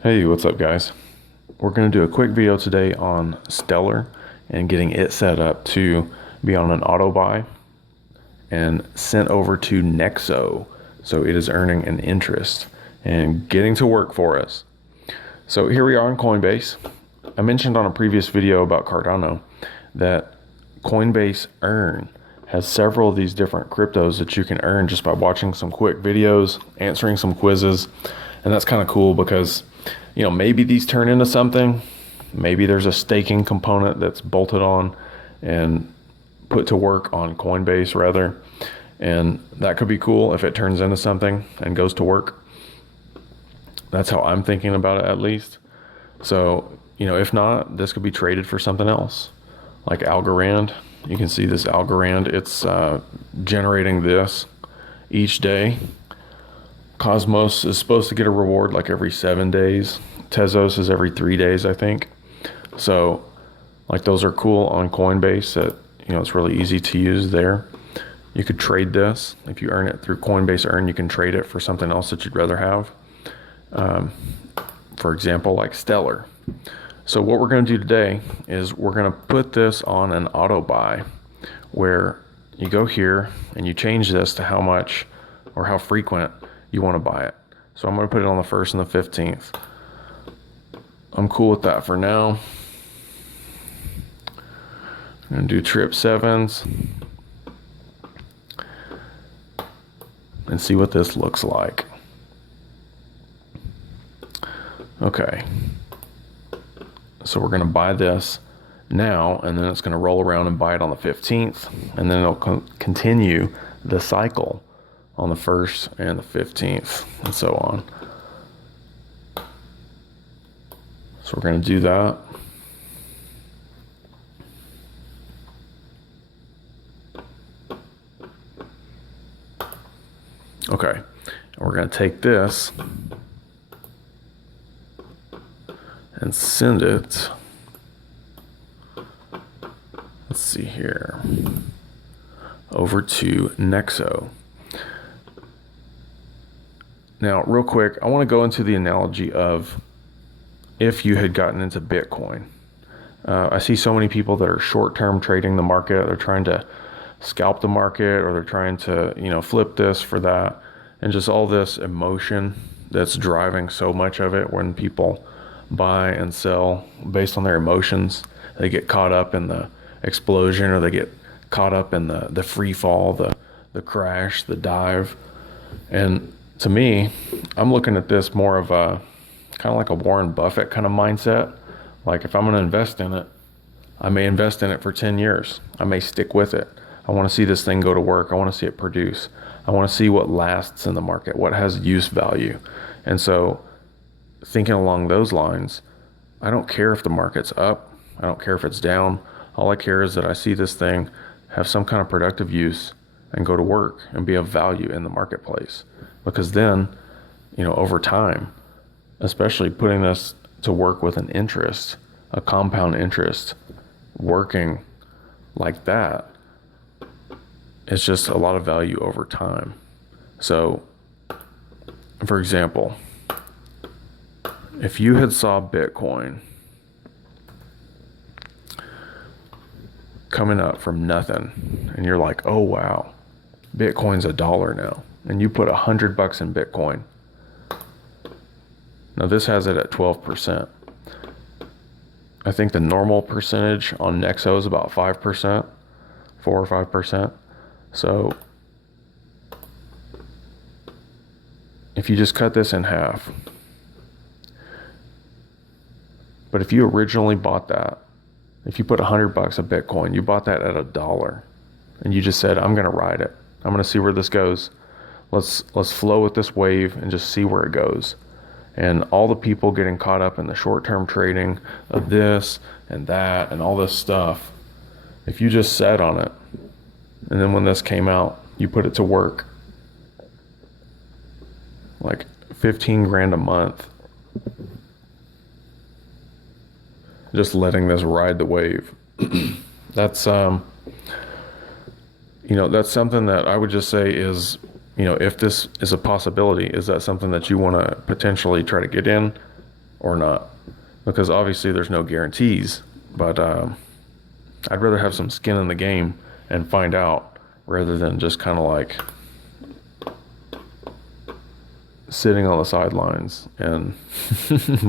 Hey, what's up guys? We're going to do a quick video today on Stellar and getting it set up to be on an auto buy and sent over to Nexo. So it is earning an interest and getting to work for us. So here we are on Coinbase. I mentioned on a previous video about Cardano that Coinbase Earn has several of these different cryptos that you can earn just by watching some quick videos, answering some quizzes. And that's kind of cool because, you know, maybe these turn into something. Maybe there's a staking component that's bolted on and put to work on Coinbase rather. And that could be cool if it turns into something and goes to work. That's how I'm thinking about it, at least. So, you know, if not, this could be traded for something else. Like Algorand. You can see this Algorand. It's generating this each day. Cosmos is supposed to get a reward like every 7 days. Tezos is every 3 days, I think. So, like, those are cool on Coinbase that, you know, it's really easy to use there. You could trade this. If you earn it through Coinbase Earn, you can trade it for something else that you'd rather have. For example, like Stellar. So what we're going to do today is we're going to put this on an auto buy where you go here and you change this to how much or how frequent you want to buy it. So I'm going to put it on the 1st and the 15th. I'm cool with that for now. I'm going to do trip 7s and see what this looks like. Okay. So we're going to buy this now, and then it's going to roll around and buy it on the 15th, and then it'll continue the cycle on the 1st and the 15th, and so on. So we're going to do that. Okay, and we're going to take this and send it, let's see here, over to Nexo. Now, real quick, I want to go into the analogy of if you had gotten into Bitcoin. I see so many people that are short-term trading the market. They're trying to scalp the market, or they're trying to, you know, flip this for that, and just all this emotion that's driving so much of it when people buy and sell based on their emotions. They get caught up in the explosion, or they get caught up in the free fall, the crash, the dive. And to me, I'm looking at this more of a kind of like a Warren Buffett kind of mindset. Like, if I'm going to invest in it, I may invest in it for 10 years. I may stick with it. I want to see this thing go to work. I want to see it produce. I want to see what lasts in the market, what has use value. And so, thinking along those lines, I don't care if the market's up. I don't care if it's down. All I care is that I see this thing have some kind of productive use and go to work and be of value in the marketplace. Because then, you know, over time, especially putting this to work with an interest, a compound interest, working like that, it's just a lot of value over time. So, for example, if you had saw Bitcoin coming up from nothing, and you're like, oh wow, Bitcoin's $1 now, and you put $100 in Bitcoin. Now this has it at 12%. I think the normal percentage on Nexo is about 5%, 4 or 5%. So if you just cut this in half, but if you originally bought that, if you put $100 of Bitcoin, you bought that at $1, and you just said, I'm going to ride it. I'm going to see where this goes. Let's flow with this wave and just see where it goes. And all the people getting caught up in the short-term trading of this and that and all this stuff, if you just sat on it, and then when this came out, you put it to work, like 15 grand a month, just letting this ride the wave. That's, you know, that's something that I would just say is, you know, if this is a possibility, is that something that you want to potentially try to get in? or not, because obviously there's no guarantees, but I'd rather have some skin in the game and find out rather than just kind of like sitting on the sidelines and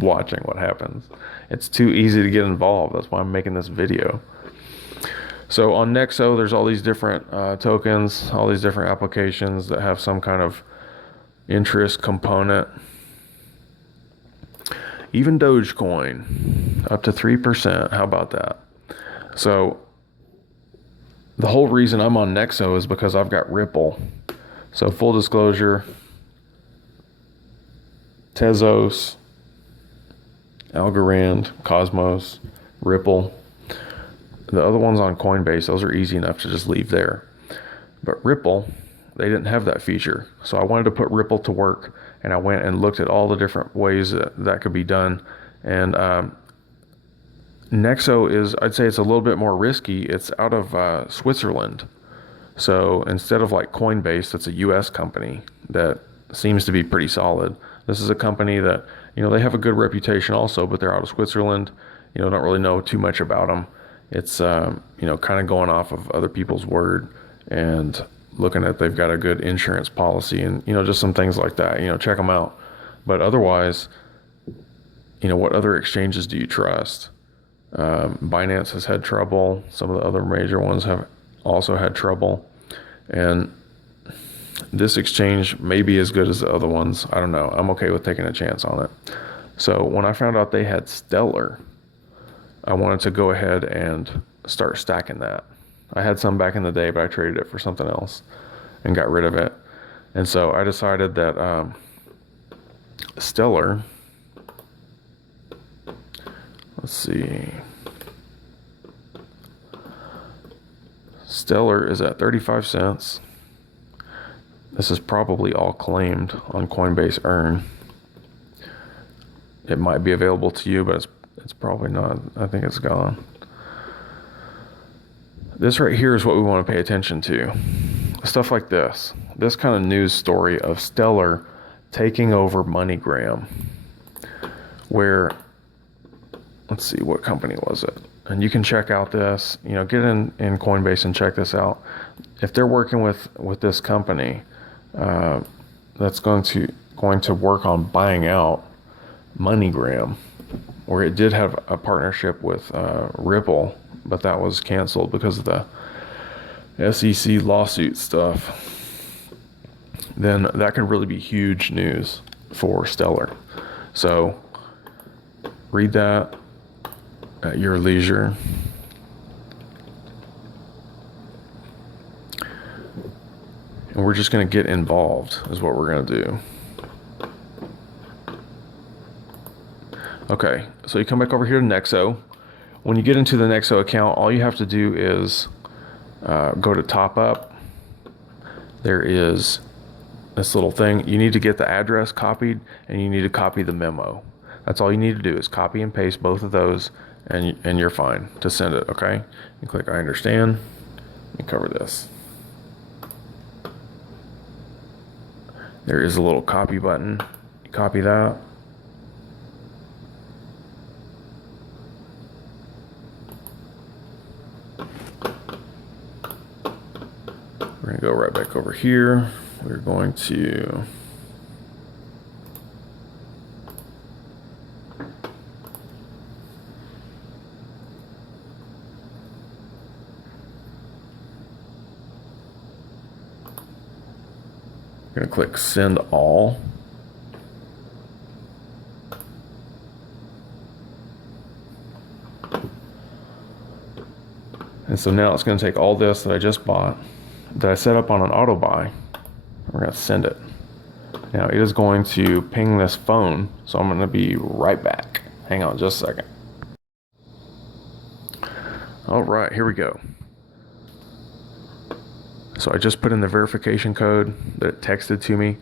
watching what happens. It's too easy to get involved. That's why I'm making this video. So on Nexo, there's all these different tokens, all these different applications that have some kind of interest component. Even Dogecoin, up to 3%. How about that? So the whole reason I'm on Nexo is because I've got Ripple. So full disclosure, Tezos, Algorand, Cosmos, Ripple. The other ones on Coinbase, those are easy enough to just leave there. But Ripple, they didn't have that feature. So I wanted to put Ripple to work, and I went and looked at all the different ways that could be done. And Nexo is, I'd say it's a little bit more risky. It's out of Switzerland. So instead of like Coinbase, that's a US company that seems to be pretty solid. This is a company that, they have a good reputation also, but they're out of Switzerland. Don't really know too much about them. It's, kind of going off of other people's word and looking at they've got a good insurance policy and, just some things like that, check them out. But otherwise, what other exchanges do you trust? Binance has had trouble. Some of the other major ones have also had trouble. And this exchange may be as good as the other ones. I don't know. I'm okay with taking a chance on it. So when I found out they had Stellar, I wanted to go ahead and start stacking that. I had some back in the day, but I traded it for something else and got rid of it. And so I decided that Stellar, let's see, Stellar is at 35 cents. This is probably all claimed on Coinbase Earn. It might be available to you, but it's probably not. I think it's gone. This right here is what we want to pay attention to. Stuff like this. This kind of news story of Stellar taking over Moneygram. Where, let's see, what company was it? And you can check out this, get in Coinbase and check this out. If they're working with this company that's going to work on buying out Moneygram, where it did have a partnership with Ripple, but that was canceled because of the SEC lawsuit stuff, then that could really be huge news for Stellar. So read that at your leisure. And we're just going to get involved is what we're going to do. Okay, so you come back over here to Nexo. When you get into the Nexo account, all you have to do is go to top up. There is this little thing. You need to get the address copied, and you need to copy the memo. That's all you need to do is copy and paste both of those, and you're fine to send it, okay? You click I understand and cover this. There is a little copy button. You copy that. We're going to go right back over here. We're going to click send all. And so now it's going to take all this that I just bought, that I set up on an auto buy. We're going to send it. Now it is going to ping this phone, so I'm going to be right back. Hang on just a second. All right, here we go. So I just put in the verification code that it texted to me,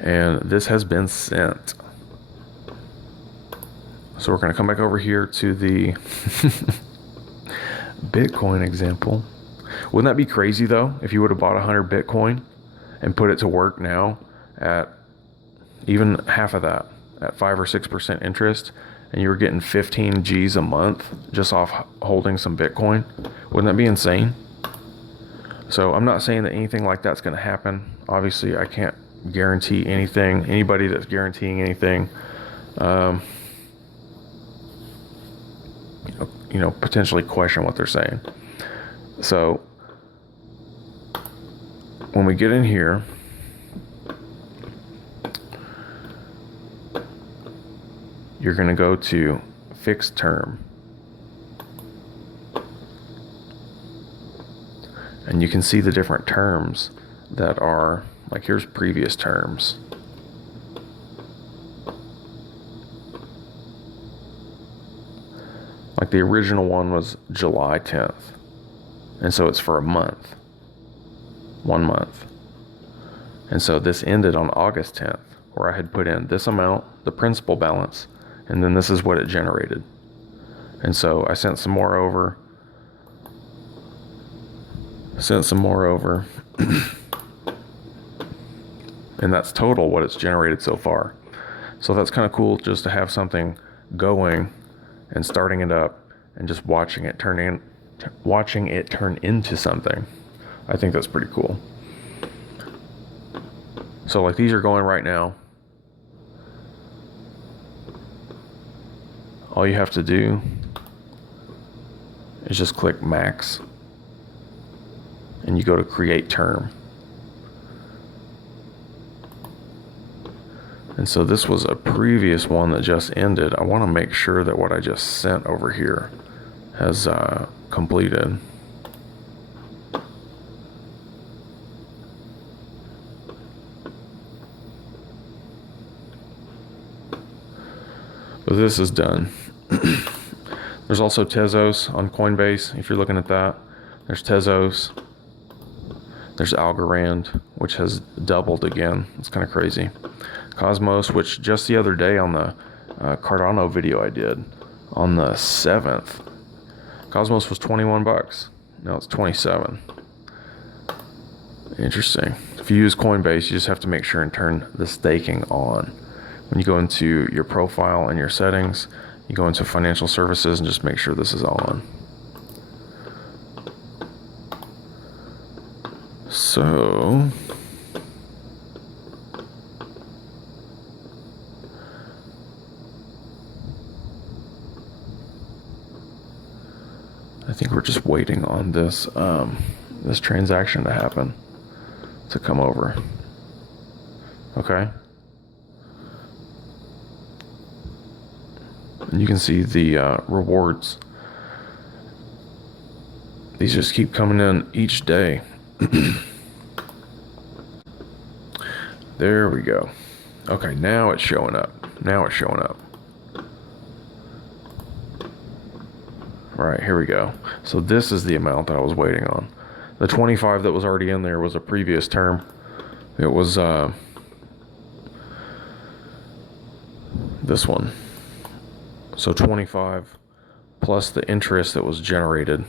and this has been sent. So we're going to come back over here to the Bitcoin example. Wouldn't that be crazy though, if you would have bought 100 Bitcoin and put it to work now at even half of that? at 5 or 6% interest, and you were getting 15 G's a month just off holding some Bitcoin, wouldn't that be insane? So I'm not saying that anything like that's going to happen. Obviously, I can't guarantee anything. Anybody that's guaranteeing anything, potentially question what they're saying. So when we get in here, you're going to go to fixed term. And you can see the different terms that are, like here's previous terms. Like the original one was July 10th. And so it's for a month. 1 month. And so this ended on August 10th, where I had put in this amount, the principal balance, and then this is what it generated. And so I sent some more over. And that's total what it's generated so far. So that's kind of cool, just to have something going and starting it up and just watching it turn into something. I think that's pretty cool. So like these are going right now. All you have to do is just click max and you go to create term. And so this was a previous one that just ended. I want to make sure that what I just sent over here has completed. But this is done. There's also Tezos on Coinbase. If you're looking at that, there's Tezos. There's Algorand, which has doubled again. It's kind of crazy. Cosmos, which just the other day on the Cardano video I did on the 7th, Cosmos was 21 bucks. Now it's 27. Interesting. If you use Coinbase, you just have to make sure and turn the staking on. When you go into your profile and your settings, you go into financial services and just make sure this is on. So I think we're just waiting on this this transaction to happen, to come over. Okay. And you can see the rewards. These just keep coming in each day. There we go. Okay, now it's showing up. All right, here we go. So this is the amount that I was waiting on. The 25 that was already in there was a previous term. It was this one. So 25 plus the interest that was generated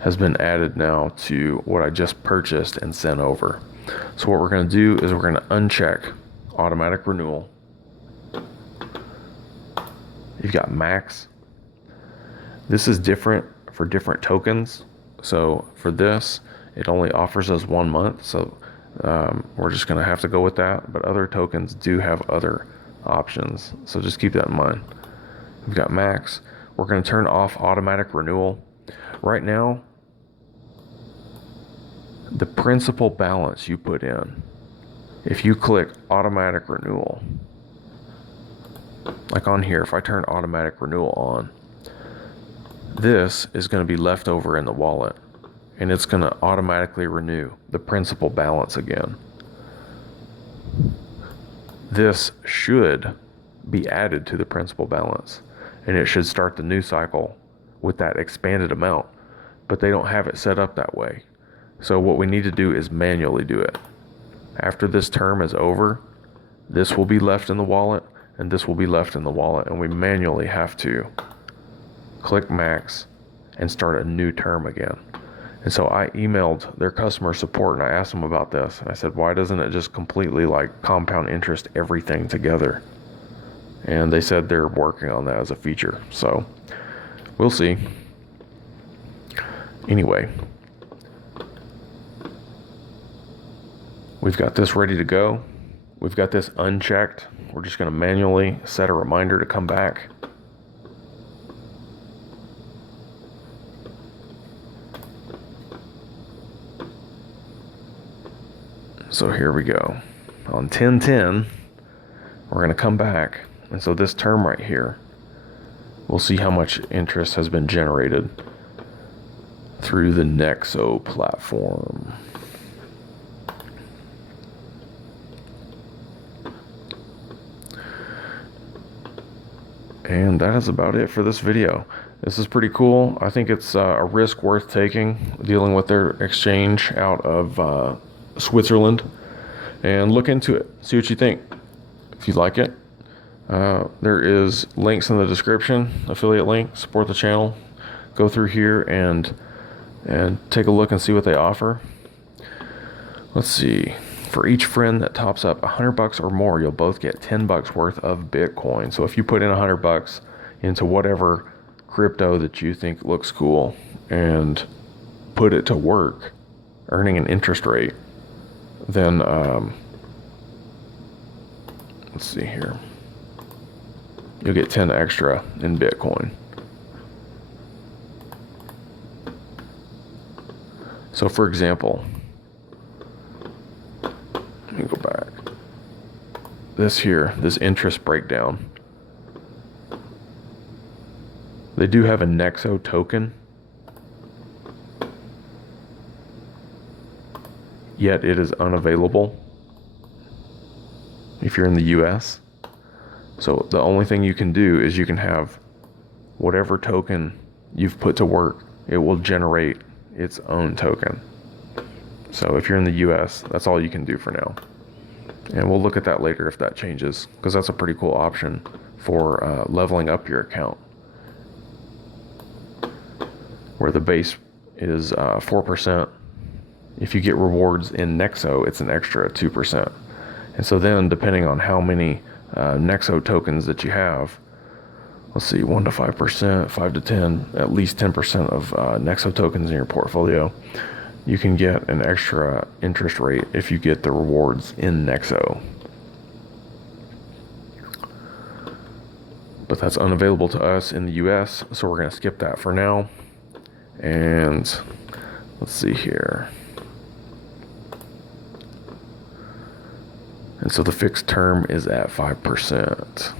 has been added now to what I just purchased and sent over. So what we're going to do is we're going to uncheck automatic renewal. You've got max. This is different for different tokens. So for this, it only offers us 1 month. So we're just going to have to go with that. But other tokens do have other options. So just keep that in mind. We've got max. We're going to turn off automatic renewal. Right now, the principal balance you put in, if you click automatic renewal, like on here, if I turn automatic renewal on, this is going to be left over in the wallet, and it's going to automatically renew the principal balance again. This should be added to the principal balance, and it should start the new cycle with that expanded amount, but they don't have it set up that way. So what we need to do is manually do it. After this term is over, this will be left in the wallet, and this will be left in the wallet, and we manually have to click max and start a new term again. And so I emailed their customer support and I asked them about this. And I said, why doesn't it just completely like compound interest everything together? And they said they're working on that as a feature. So we'll see. Anyway, we've got this ready to go. We've got this unchecked. We're just going to manually set a reminder to come back. So here we go. On 10/10, we're going to come back. And so this term right here, we'll see how much interest has been generated through the Nexo platform. And that is about it for this video. This is pretty cool. I think it's a risk worth taking, dealing with their exchange out of Switzerland. And look into it. See what you think. If you like it, there is links in the description, affiliate link, support the channel. Go through here and take a look and see what they offer. Let's see. For each friend that tops up $100 or more, you'll both get $10 worth of Bitcoin. So if you put in $100 into whatever crypto that you think looks cool and put it to work, earning an interest rate, then let's see here. You'll get 10 extra in Bitcoin. So for example, let me go back. This here, this interest breakdown. They do have a Nexo token, yet it is unavailable if you're in the US. So the only thing you can do is you can have whatever token you've put to work, it will generate its own token. So if you're in the US, that's all you can do for now. And we'll look at that later if that changes, because that's a pretty cool option for leveling up your account, where the base is 4%. If you get rewards in Nexo, it's an extra 2%. And so then, depending on how many Nexo tokens that you have, let's see, 1 to 5%, 5 to 10, at least 10% of Nexo tokens in your portfolio, you can get an extra interest rate if you get the rewards in Nexo. But that's unavailable to us in the US, so we're going to skip that for now. And let's see here. And so the fixed term is at 5%.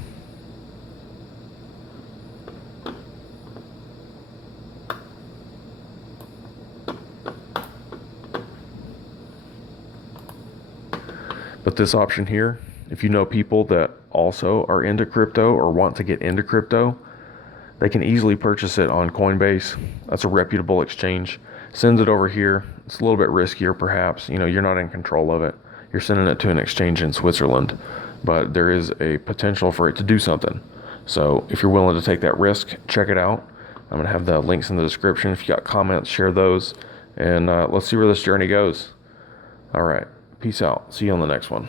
But this option here, if you know people that also are into crypto or want to get into crypto, they can easily purchase it on Coinbase. That's a reputable exchange. Send it over here. It's a little bit riskier perhaps. You know, you're not in control of it. You're sending it to an exchange in Switzerland, but there is a potential for it to do something. So if you're willing to take that risk, check it out. I'm going to have the links in the description. If you got comments, share those, and let's see where this journey goes. All right. Peace out. See you on the next one.